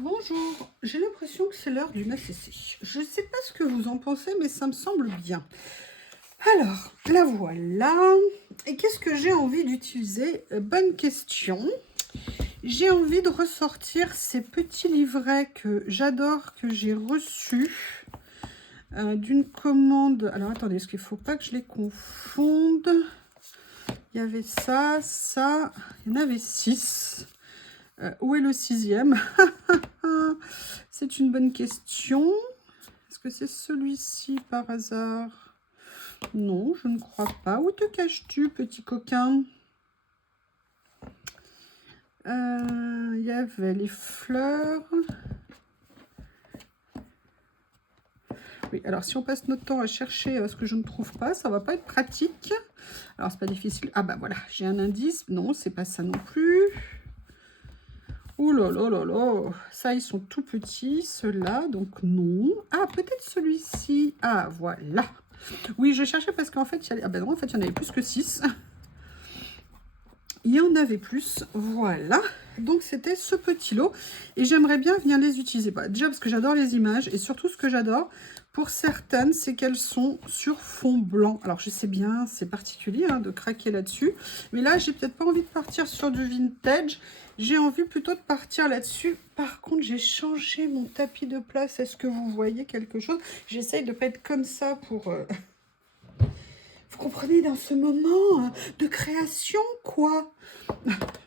Bonjour, j'ai l'impression que c'est l'heure du MSC. Je ne sais pas ce que vous en pensez, mais ça me semble bien. Alors, la voilà. Et qu'est-ce que j'ai envie d'utiliser? Bonne question. J'ai envie de ressortir ces petits livrets que j'adore, que j'ai reçus d'une commande. Alors, attendez, est-ce qu'il ne faut pas que je les confonde? Il y avait ça, ça, il y en avait 6. Où est le 6e? C'est une bonne question. Est-ce que c'est celui-ci par hasard? Non, je ne crois pas. Où te caches-tu, petit coquin? Il y avait les fleurs. Oui, alors si on passe notre temps à chercher ce que je ne trouve pas, ça va pas être pratique. Alors, c'est pas difficile. Ah bah voilà, j'ai un indice. Non, c'est pas ça non plus. Ouh là là là là, ça ils sont tout petits, ceux-là, donc non. Ah, peut-être celui-ci. Ah, voilà. Oui, je cherchais parce qu'en fait, ah ben non, en fait, il y en avait plus que 6. Il y en avait plus, voilà. Donc, c'était ce petit lot. Et j'aimerais bien venir les utiliser. Bah, déjà, parce que j'adore les images. Et surtout, ce que j'adore, pour certaines, c'est qu'elles sont sur fond blanc. Alors, je sais bien, c'est particulier hein, de craquer là-dessus. Mais là, j'ai peut-être pas envie de partir sur du vintage. J'ai envie plutôt de partir là-dessus. Par contre, j'ai changé mon tapis de place. Est-ce que vous voyez quelque chose? J'essaye de ne pas être comme ça pour... Vous comprenez, dans ce moment de création, quoi.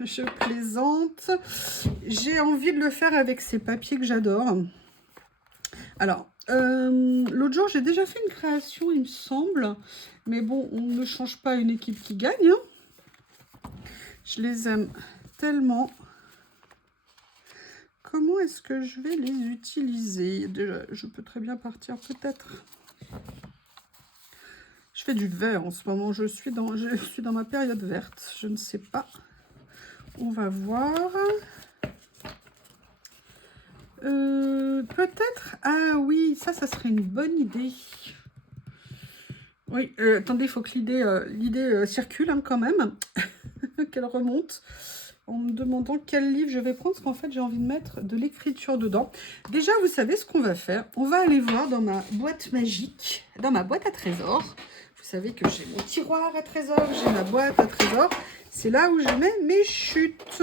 Je plaisante. J'ai envie de le faire avec ces papiers que j'adore. Alors, l'autre jour, j'ai déjà fait une création, il me semble. Mais bon, on ne change pas une équipe qui gagne. Hein. Je les aime tellement. Comment est-ce que je vais les utiliser? Déjà, je peux très bien partir peut-être. Je fais du vert en ce moment. Je suis dans ma période verte. Je ne sais pas. On va voir. Peut-être... Ah oui, ça serait une bonne idée. Oui, attendez, il faut que l'idée circule hein, quand même. Qu'elle remonte. En me demandant quel livre je vais prendre. Parce qu'en fait, j'ai envie de mettre de l'écriture dedans. Déjà, vous savez ce qu'on va faire. On va aller voir dans ma boîte magique. Dans ma boîte à trésors. Vous savez que j'ai mon tiroir à trésors. J'ai ma boîte à trésors. C'est là où je mets mes chutes.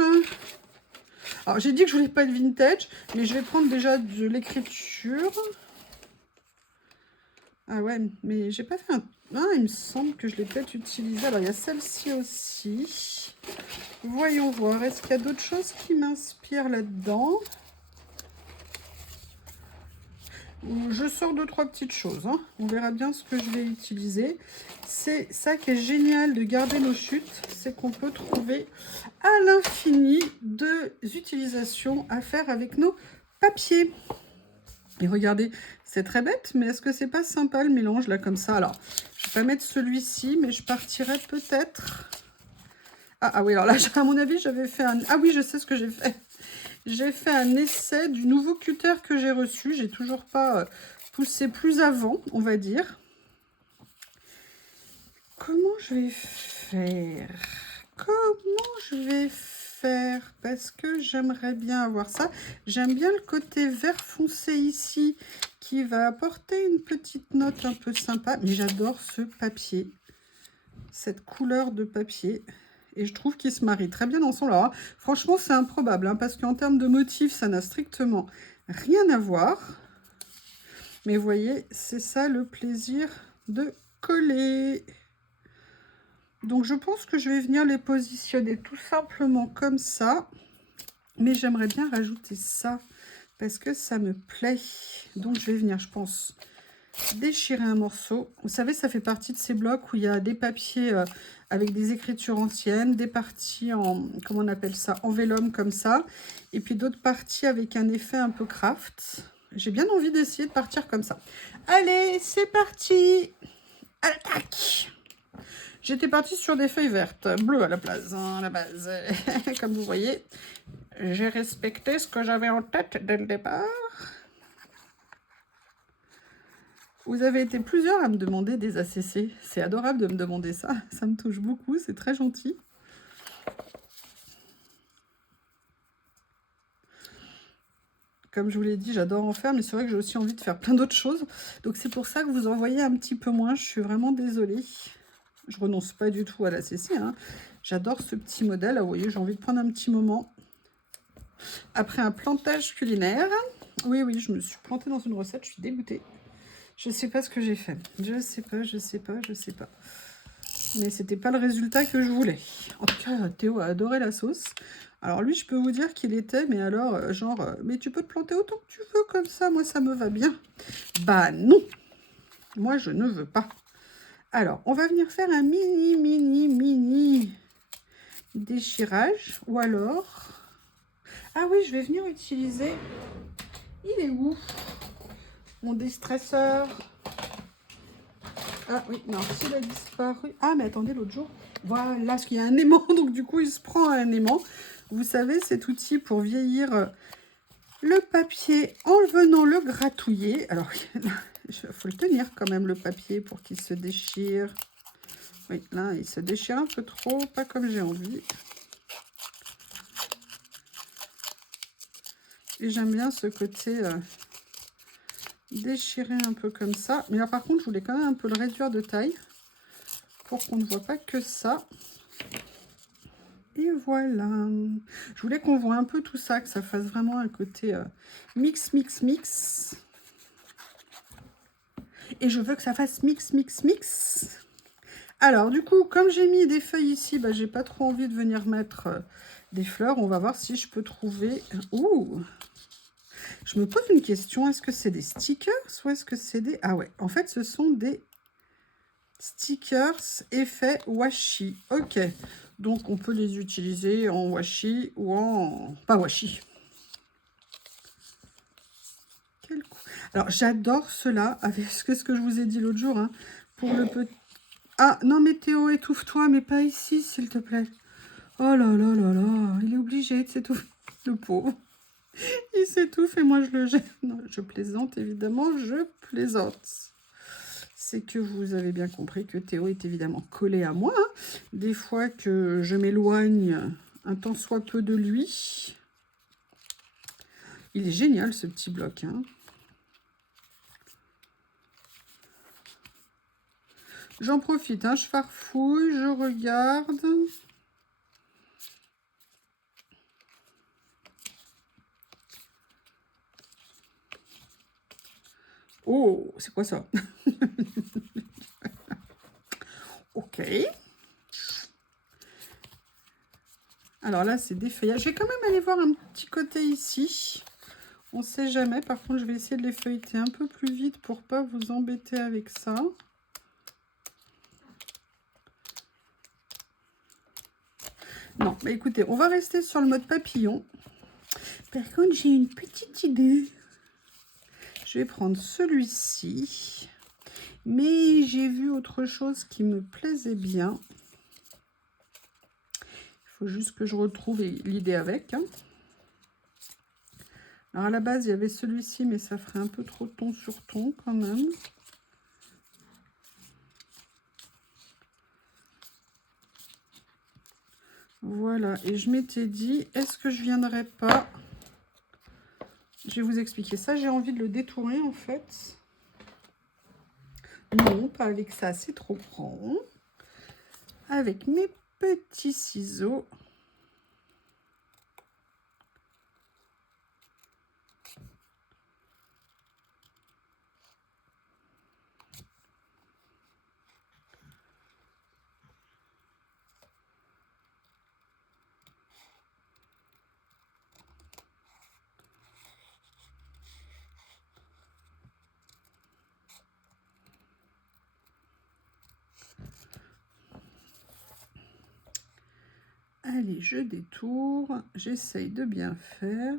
Alors, j'ai dit que je voulais pas de vintage, mais je vais prendre déjà de l'écriture. Ah ouais, mais j'ai pas fait un... Ah, il me semble que je l'ai peut-être utilisé. Alors, il y a celle-ci aussi. Voyons voir. Est-ce qu'il y a d'autres choses qui m'inspirent là-dedans? Je sors deux, trois petites choses. Hein. On verra bien ce que je vais utiliser. C'est ça qui est génial de garder nos chutes. C'est qu'on peut trouver à l'infini deux utilisations à faire avec nos papiers. Et regardez, c'est très bête, mais est-ce que c'est pas sympa le mélange là comme ça? Alors, je vais pas mettre celui-ci, mais je partirais peut-être... Ah oui, alors là, à mon avis, j'avais fait un... Ah oui, je sais ce que j'ai fait. J'ai fait un essai du nouveau cutter que j'ai reçu. J'ai toujours pas poussé plus avant, on va dire. Comment je vais faire? Comment je vais faire? Parce que j'aimerais bien avoir ça. J'aime bien le côté vert foncé ici qui va apporter une petite note un peu sympa. Mais j'adore ce papier, cette couleur de papier. Et je trouve qu'il se marie très bien ensemble. Alors, franchement, c'est improbable, hein, parce qu'en termes de motifs, ça n'a strictement rien à voir. Mais vous voyez, c'est ça le plaisir de coller. Donc, je pense que je vais venir les positionner tout simplement comme ça. Mais j'aimerais bien rajouter ça, parce que ça me plaît. Donc, je vais venir, je pense, déchirer un morceau. Vous savez, ça fait partie de ces blocs où il y a des papiers avec des écritures anciennes, des parties en, comment on appelle ça, en vélum comme ça, et puis d'autres parties avec un effet un peu craft. J'ai bien envie d'essayer de partir comme ça. Allez, c'est parti. Attaque. J'étais partie sur des feuilles vertes, bleues à la place, hein, à la base. Comme vous voyez, j'ai respecté ce que j'avais en tête dès le départ. Vous avez été plusieurs à me demander des ACC. C'est adorable de me demander ça. Ça me touche beaucoup, c'est très gentil. comme je vous l'ai dit, j'adore en faire, mais c'est vrai que j'ai aussi envie de faire plein d'autres choses. Donc c'est pour ça que vous en voyez un petit peu moins. Je suis vraiment désolée. Je renonce pas du tout à la CC, hein. J'adore ce petit modèle. Là, vous voyez, j'ai envie de prendre un petit moment. Après un plantage culinaire. Oui, oui, je me suis plantée dans une recette. Je suis dégoûtée. Je sais pas ce que j'ai fait. Je sais pas, je sais pas, je sais pas. Mais c'était pas le résultat que je voulais. En tout cas, Théo a adoré la sauce. Alors lui, je peux vous dire qu'il était, mais alors, genre, mais tu peux te planter autant que tu veux comme ça, moi ça me va bien. Bah non, moi je ne veux pas. Alors, on va venir faire un mini déchirage. Ou alors... Ah oui, je vais venir utiliser... Il est où mon déstresseur? Ah oui, non, s'il a disparu. Ah, mais attendez, l'autre jour, voilà, parce qu'il y a un aimant, donc du coup, il se prend un aimant. Vous savez, cet outil pour vieillir le papier en venant le gratouiller. Alors, il faut le tenir quand même, le papier, pour qu'il se déchire. Oui, là, il se déchire un peu trop, pas comme j'ai envie. Et j'aime bien ce côté déchiré un peu comme ça. Mais là, par contre, je voulais quand même un peu le réduire de taille pour qu'on ne voit pas que ça. Et voilà. Je voulais qu'on voit un peu tout ça, que ça fasse vraiment un côté mix. Et je veux que ça fasse mix. Alors, du coup, comme j'ai mis des feuilles ici, bah, j'ai pas trop envie de venir mettre des fleurs. On va voir si je peux trouver... Ouh! Je me pose une question. Est-ce que c'est des stickers ou est-ce que c'est des... Ah ouais, en fait, ce sont des stickers effet washi. Ok. Donc, on peut les utiliser en washi ou en... Pas washi. Quel coup. Alors, j'adore cela avec ce que je vous ai dit l'autre jour. Hein, pour le petit... Ah, non, mais Théo, étouffe-toi, mais pas ici, s'il te plaît. Oh là là là là, il est obligé de s'étouffer, le pauvre. Il s'étouffe et moi je le jette. Non, je plaisante, évidemment, je plaisante. C'est que vous avez bien compris que Théo est évidemment collé à moi. Hein. Des fois que je m'éloigne un tant soit peu de lui. Il est génial ce petit bloc. Hein. J'en profite, hein, je farfouille, je regarde. Oh, c'est quoi ça? Ok. Alors là, c'est des feuillages. Je vais quand même aller voir un petit côté ici. On ne sait jamais. Par contre, je vais essayer de les feuilleter un peu plus vite pour pas vous embêter avec ça. Non, mais écoutez, on va rester sur le mode papillon. Par contre, j'ai une petite idée. Je vais prendre celui-ci. Mais j'ai vu autre chose qui me plaisait bien. Il faut juste que je retrouve l'idée avec. Hein. Alors, à la base, il y avait celui-ci, mais ça ferait un peu trop ton sur ton quand même. Voilà, et je m'étais dit, est-ce que je viendrais pas... Je vais vous expliquer ça, j'ai envie de le détourer en fait. Non, pas avec ça, c'est trop grand. Avec mes petits ciseaux. Allez, je détourne, j'essaye de bien faire.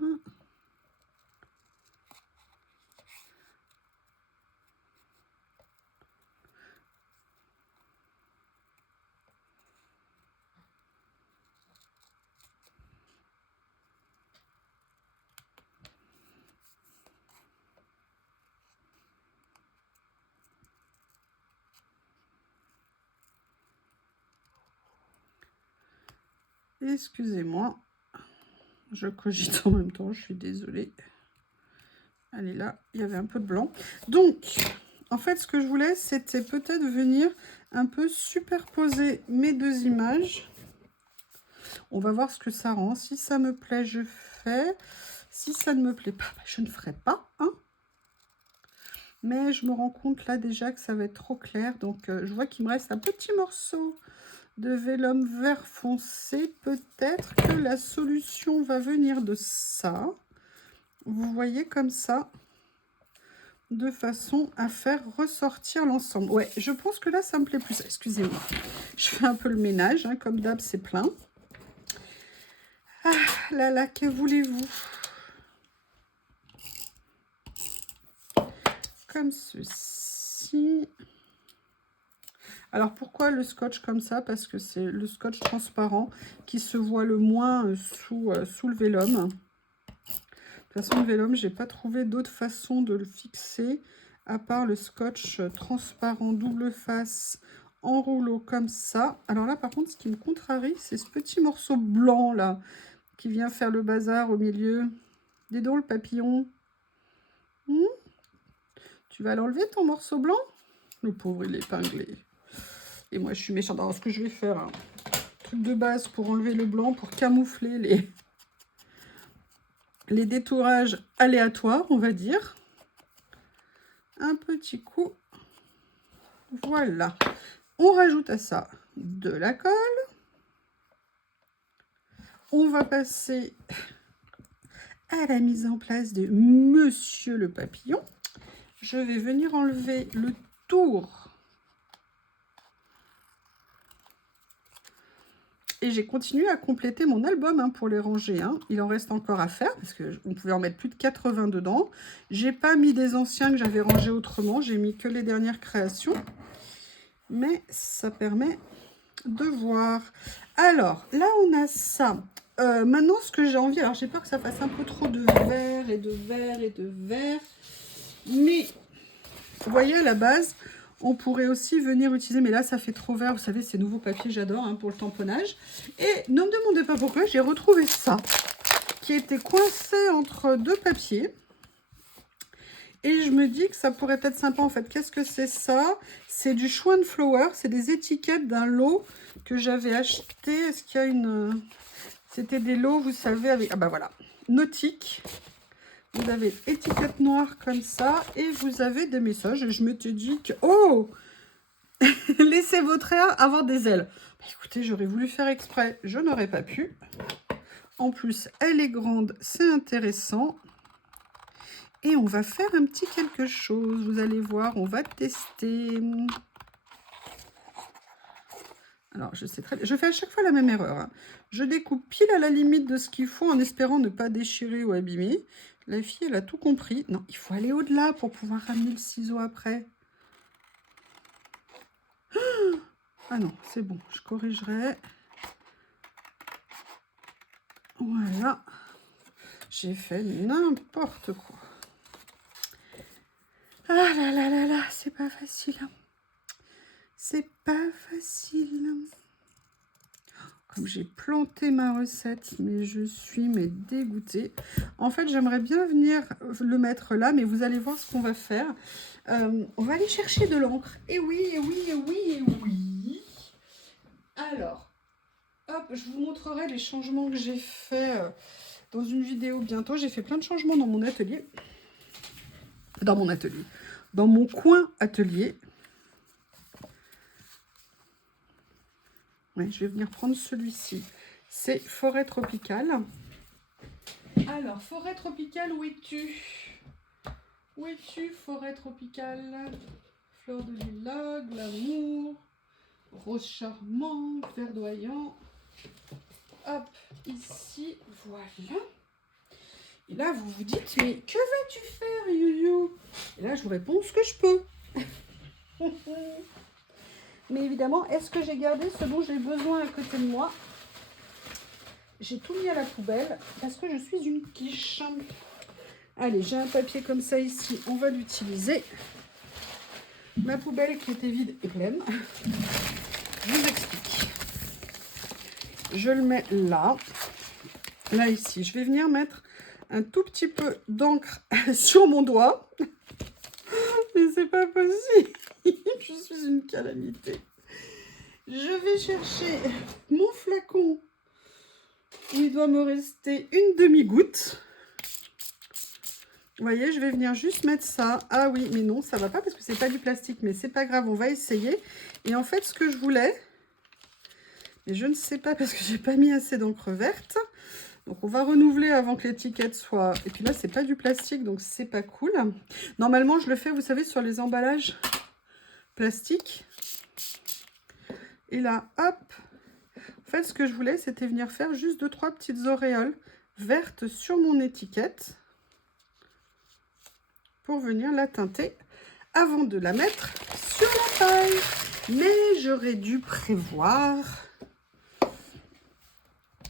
Excusez-moi, je cogite en même temps, je suis désolée. Allez, là, il y avait un peu de blanc. Donc, en fait, ce que je voulais, c'était peut-être venir un peu superposer mes deux images. On va voir ce que ça rend. Si ça me plaît, je fais. Si ça ne me plaît pas, je ne ferai pas. Hein. Mais je me rends compte là déjà que ça va être trop clair. Donc, je vois qu'il me reste un petit morceau de vélum vert foncé. Peut-être que la solution va venir de ça. Vous voyez comme ça, de façon à faire ressortir l'ensemble. Ouais, je pense que là, ça me plaît plus. Excusez-moi, je fais un peu le ménage. Hein, comme d'hab, c'est plein. Ah là là, que voulez-vous? Comme ceci. Alors, pourquoi le scotch comme ça? Parce que c'est le scotch transparent qui se voit le moins sous le vélum. De toute façon, le vélum, j'ai pas trouvé d'autre façon de le fixer à part le scotch transparent double face en rouleau comme ça. Alors là, par contre, ce qui me contrarie, c'est ce petit morceau blanc là qui vient faire le bazar au milieu. Dis donc, le papillon. Tu vas l'enlever ton morceau blanc? Le pauvre, il est épinglé. Et moi, je suis méchante. Alors, ce que je vais faire, un truc de base pour enlever le blanc, pour camoufler les détourages aléatoires, on va dire. Un petit coup. Voilà. On rajoute à ça de la colle. On va passer à la mise en place de Monsieur le Papillon. Je vais venir enlever le tour. Et j'ai continué à compléter mon album hein, pour les ranger. Hein. Il en reste encore à faire parce qu'on pouvait en mettre plus de 80 dedans. J'ai pas mis des anciens que j'avais rangés autrement. J'ai mis que les dernières créations. Mais ça permet de voir. Alors, là, on a ça. Maintenant, ce que j'ai envie... Alors, j'ai peur que ça fasse un peu trop de vert et de vert et de vert. Mais, vous voyez, à la base... On pourrait aussi venir utiliser, mais là, ça fait trop vert. Vous savez, ces nouveaux papiers, j'adore hein, pour le tamponnage. Et ne me demandez pas pourquoi, j'ai retrouvé ça, qui était coincé entre deux papiers. Et je me dis que ça pourrait être sympa, en fait. Qu'est-ce que c'est ça? C'est du Schwan Flower. C'est des étiquettes d'un lot que j'avais acheté. Est-ce qu'il y a une... C'était des lots, vous savez, avec... Ah bah voilà, nautique. Vous avez étiquette noire comme ça et vous avez des messages. Et je m'étais dit que... Oh laissez votre air avoir des ailes. Bah, écoutez, j'aurais voulu faire exprès. Je n'aurais pas pu. En plus, elle est grande. C'est intéressant. Et on va faire un petit quelque chose. Vous allez voir, on va tester. Alors, je sais très bien. Je fais à chaque fois la même erreur. Hein. Je découpe pile à la limite de ce qu'il faut en espérant ne pas déchirer ou abîmer. La fille, elle a tout compris. Non, il faut aller au-delà pour pouvoir ramener le ciseau après. Ah non, c'est bon. Je corrigerai. Voilà. J'ai fait n'importe quoi. Ah là là là là, c'est pas facile. C'est pas facile. Comme j'ai planté ma recette, mais je suis dégoûtée. En fait, j'aimerais bien venir le mettre là, mais vous allez voir ce qu'on va faire. On va aller chercher de l'encre. Et oui, et oui, et oui, et oui. Alors, hop, je vous montrerai les changements que j'ai fait dans une vidéo bientôt. J'ai fait plein de changements dans mon atelier. Dans mon coin atelier. Ouais, je vais venir prendre celui-ci. C'est Forêt Tropicale. Alors, Forêt Tropicale, où es-tu? Où es-tu, Forêt Tropicale? Fleur de lilas, glamour, rose charmant, verdoyant. Hop, ici, voilà. Et là, vous vous dites, mais que vas-tu faire, Youyou? Et là, je vous réponds ce que je peux. Mais évidemment, est-ce que j'ai gardé ce dont j'ai besoin à côté de moi? J'ai tout mis à la poubelle parce que je suis une quiche. Allez, j'ai un papier comme ça ici, on va l'utiliser. Ma poubelle qui était vide est pleine. Je vous explique. Je le mets là. Là, ici. Je vais venir mettre un tout petit peu d'encre sur mon doigt. Mais c'est pas possible. Je suis une calamité. Je vais chercher mon flacon où il doit me rester une demi-goutte. Vous voyez, je vais venir juste mettre ça. Ah oui, mais non, ça va pas parce que c'est pas du plastique, mais c'est pas grave, on va essayer. Et en fait, ce que je voulais, mais je ne sais pas parce que j'ai pas mis assez d'encre verte. Donc, on va renouveler avant que l'étiquette soit... Et puis là, c'est pas du plastique, donc c'est pas cool. Normalement, je le fais, vous savez, sur les emballages plastiques. Et là, hop. En fait, ce que je voulais, c'était venir faire juste 2-3 petites auréoles vertes sur mon étiquette. Pour venir la teinter avant de la mettre sur la paille. Mais j'aurais dû prévoir.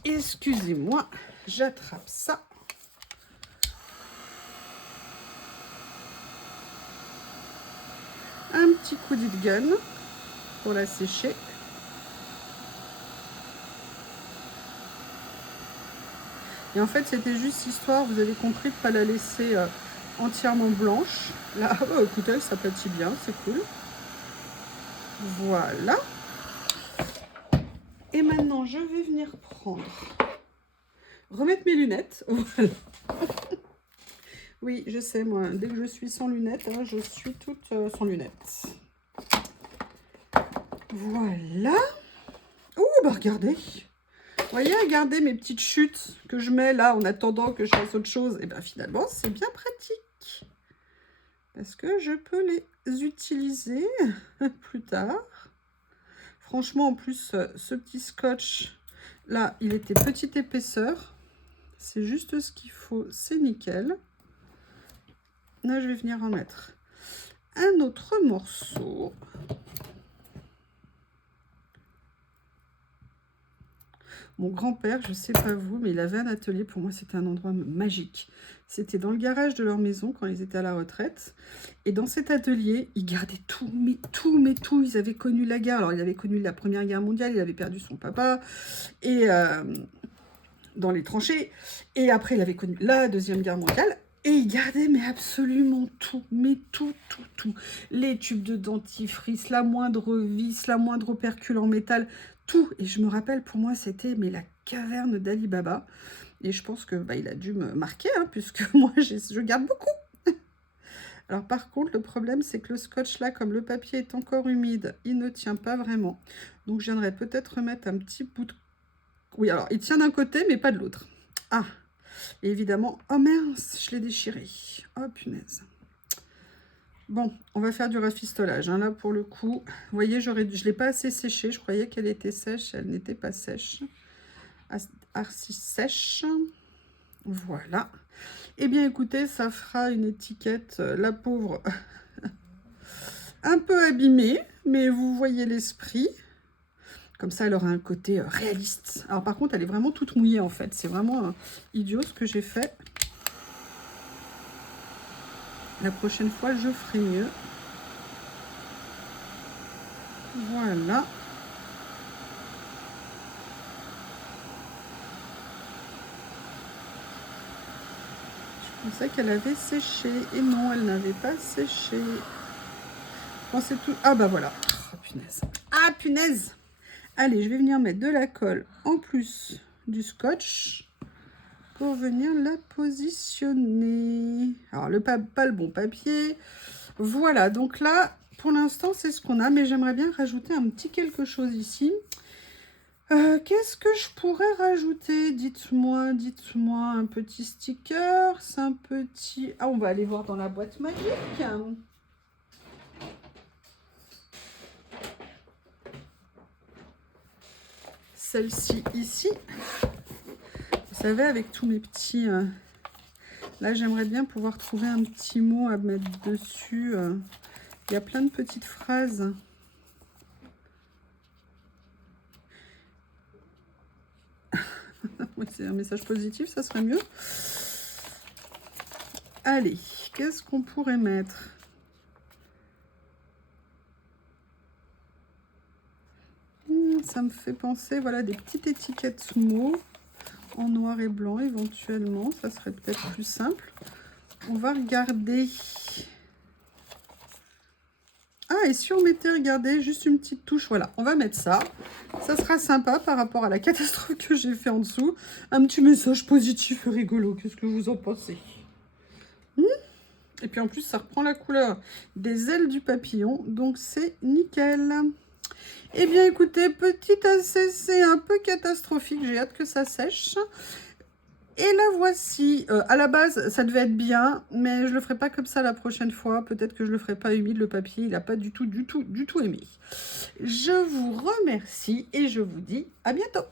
Excusez-moi, j'attrape ça. Un petit coup de gun pour la sécher. Et en fait, c'était juste histoire, vous avez compris, de ne pas la laisser entièrement blanche. Là, oh, écoutez, elle s'aplatit bien, c'est cool. Voilà. Et maintenant, je vais venir prendre... remettre mes lunettes. Voilà. Oui, je sais, moi, dès que je suis sans lunettes, hein, je suis toute sans lunettes. Voilà. Oh, bah regardez. Vous voyez, regardez mes petites chutes que je mets là en attendant que je fasse autre chose. Et bien finalement, c'est bien pratique. Parce que je peux les utiliser plus tard. Franchement, en plus, ce petit scotch, là, il était petite épaisseur. C'est juste ce qu'il faut, c'est nickel. Là, je vais venir en mettre un autre morceau. Mon grand-père, je ne sais pas vous, mais il avait un atelier. Pour moi, c'était un endroit magique. C'était dans le garage de leur maison quand ils étaient à la retraite. Et dans cet atelier, ils gardaient tout, mais tout. Ils avaient connu la guerre. Alors, il avait connu la Première Guerre mondiale. Il avait perdu son papa. Et dans les tranchées. Et après, il avait connu la Deuxième Guerre mondiale. Et il gardait mais absolument tout, mais tout. Les tubes de dentifrice, la moindre vis, la moindre opercule en métal, tout. Et je me rappelle, pour moi, c'était mais la caverne d'Ali Baba. Et je pense que bah, il a dû me marquer, hein, puisque moi, je garde beaucoup. Alors par contre, le problème, c'est que le scotch là, comme le papier est encore humide, il ne tient pas vraiment. Donc je viendrai peut-être remettre un petit bout de... Oui, alors il tient d'un côté, mais pas de l'autre. Ah, et évidemment, oh mince, je l'ai déchiré. Oh punaise. Bon, on va faire du rafistolage. Hein. Là, pour le coup, vous voyez, je ne l'ai pas assez séchée. Je croyais qu'elle était sèche. Elle n'était pas sèche. Arci sèche. Voilà. Eh bien, écoutez, ça fera une étiquette, la pauvre, un peu abîmée. Mais vous voyez l'esprit. Comme ça, elle aura un côté réaliste. Alors, par contre, elle est vraiment toute mouillée, en fait. C'est vraiment idiot ce que j'ai fait. La prochaine fois, je ferai mieux. Voilà. Je pensais qu'elle avait séché. Et non, elle n'avait pas séché. Pensez tout... Ah bah voilà. Oh, punaise. Ah, punaise. Allez, je vais venir mettre de la colle en plus du scotch pour venir la positionner. Alors, pas le bon papier. Voilà, donc là, pour l'instant, c'est ce qu'on a. Mais j'aimerais bien rajouter un petit quelque chose ici. Qu'est-ce que je pourrais rajouter? Dites-moi, un petit sticker, c'est un petit... Ah, on va aller voir dans la boîte magique. Celle-ci ici. Vous savez, avec tous mes petits... Là, j'aimerais bien pouvoir trouver un petit mot à mettre dessus. Il y a plein de petites phrases. Oui, c'est un message positif, ça serait mieux. Allez, qu'est-ce qu'on pourrait mettre? Ça me fait penser, voilà, des petites étiquettes mots en noir et blanc éventuellement. Ça serait peut-être plus simple. On va regarder. Ah, et si on mettait, regardez, juste une petite touche, voilà, on va mettre ça. Ça sera sympa par rapport à la catastrophe que j'ai fait en dessous. Un petit message positif et rigolo, qu'est-ce que vous en pensez? Et puis en plus, ça reprend la couleur des ailes du papillon, donc c'est nickel. Eh bien, écoutez, petit ACC un peu catastrophique, j'ai hâte que ça sèche. Et la voici. À la base, ça devait être bien, mais je le ferai pas comme ça la prochaine fois. Peut-être que je le ferai pas humide, le papier, il n'a pas du tout aimé. Je vous remercie et je vous dis à bientôt.